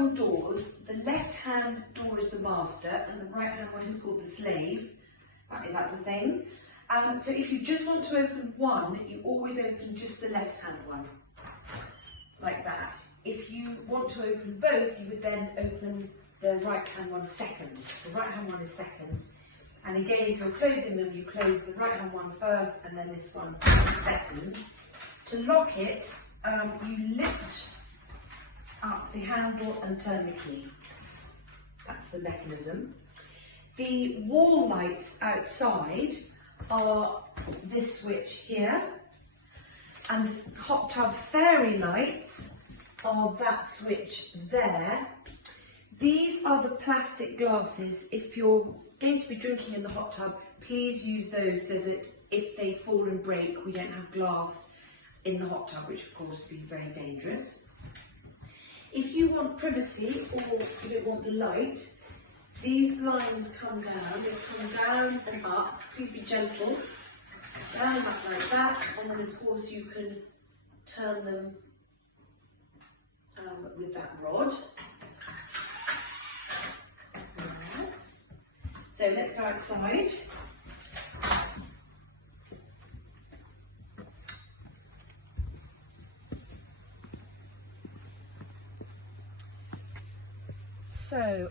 double doors. The left-hand door is the master and the right-hand one is called the slave. That's a thing. So if you just want to open one, you always open just the left-hand one, like that. If you want to open both, you would then open the right-hand one second. The right-hand one is second. And again, if you're closing them, you close the right-hand one first and then this one second. To lock it, you lift up the handle and turn the key. That's the mechanism. The wall lights outside are this switch here, and the hot tub fairy lights are that switch there. These are the plastic glasses. If you're going to be drinking in the hot tub, please use those so that if they fall and break, we don't have glass in the hot tub, which of course would be very dangerous. If you want privacy or you don't want the light, these blinds come down. They come down and up. Please be gentle. Down and up like that, and then of course you can turn them with that rod. So let's go outside. So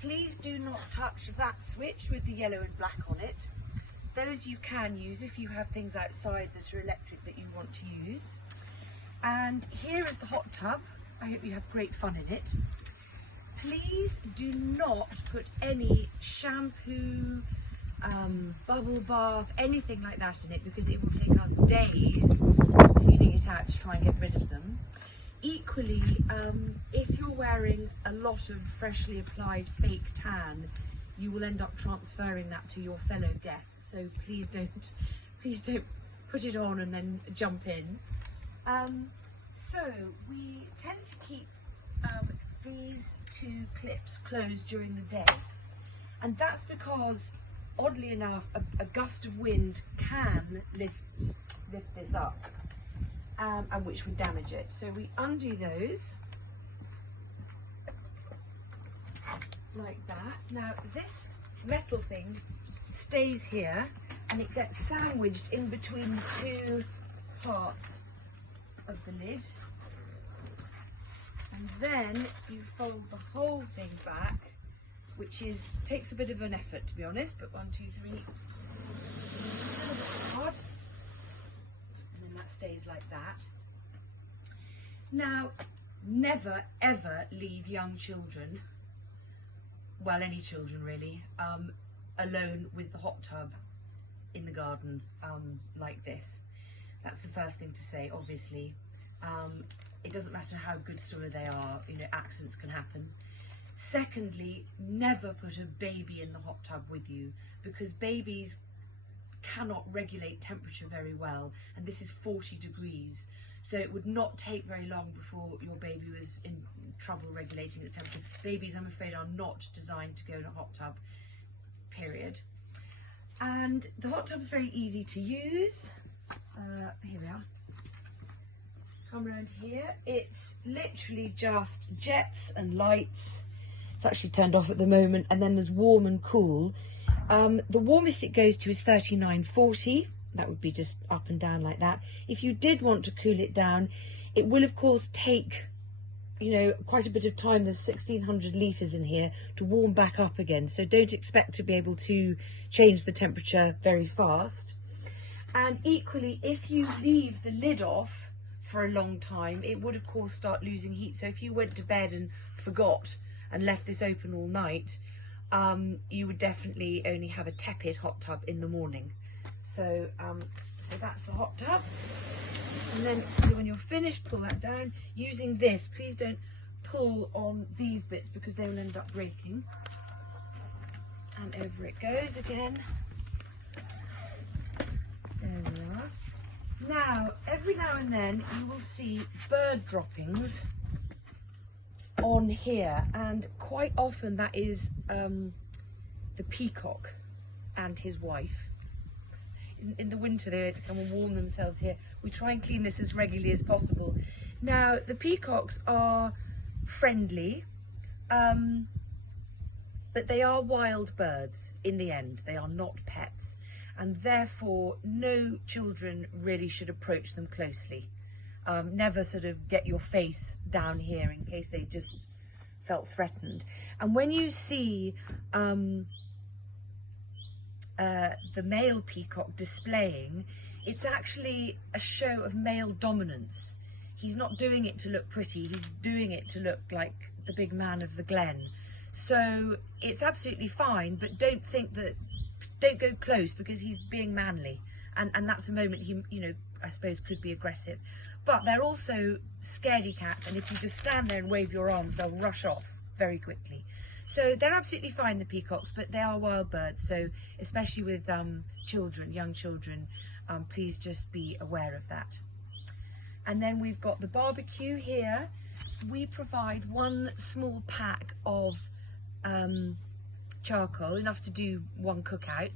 please do not touch that switch with the yellow and black on it. Those you can use if you have things outside that are electric that you want to use. And here is the hot tub. I hope you have great fun in it. Please do not put any shampoo, bubble bath, anything like that in it, because it will take us days cleaning it out to try and get rid of them. Equally, if you're wearing a lot of freshly applied fake tan, you will end up transferring that to your fellow guests. So please don't put it on and then jump in. So we tend to keep these two clips closed during the day, and that's because, oddly enough, a gust of wind can lift this up, and which would damage it. So we undo those like that. Now this metal thing stays here and it gets sandwiched in between the two parts of the lid, and then you fold the whole thing back, which takes a bit of an effort, to be honest, but 1, 2, 3, hard, and then that stays like that. Now, never ever leave young children, well, any children really, alone with the hot tub in the garden like this. That's the first thing to say, obviously. It doesn't matter how good swimmer they are, you know, accidents can happen. Secondly, never put a baby in the hot tub with you, because babies cannot regulate temperature very well, and this is 40 degrees. So it would not take very long before your baby was in trouble regulating its temperature. Babies, I'm afraid, are not designed to go in a hot tub, period. And the hot tub is very easy to use. Here we are. Come around here. It's literally just jets and lights. It's actually turned off at the moment. And then there's warm and cool. The warmest it goes to is 3940. That would be just up and down like that. If you did want to cool it down, it will of course take, you know, quite a bit of time. There's 1600 litres in here to warm back up again. So don't expect to be able to change the temperature very fast. And equally, if you leave the lid off for a long time, it would of course start losing heat. So if you went to bed and forgot and left this open all night, you would definitely only have a tepid hot tub in the morning. So that's the hot tub. And then, so when you're finished, pull that down. Using this, please don't pull on these bits because they will end up breaking. And over it goes again. There we are. Now, every now and then you will see bird droppings on here, and quite often that is the peacock and his wife. In the winter they like to come and warm themselves here. We try and clean this as regularly as possible. Now, the peacocks are friendly, but they are wild birds in the end. They are not pets, and therefore no children really should approach them closely. Never sort of get your face down here in case they just felt threatened. And when you see the male peacock displaying, it's actually a show of male dominance. He's not doing it to look pretty, he's doing it to look like the big man of the glen. So it's absolutely fine, but don't go close, because he's being manly, and that's a moment he, you know, I suppose could be aggressive. But they're also scaredy cats, and if you just stand there and wave your arms, they'll rush off very quickly. So they're absolutely fine, the peacocks, but they are wild birds, so especially with children, young children, please just be aware of that. And then we've got the barbecue here. We provide one small pack of charcoal, enough to do one cookout.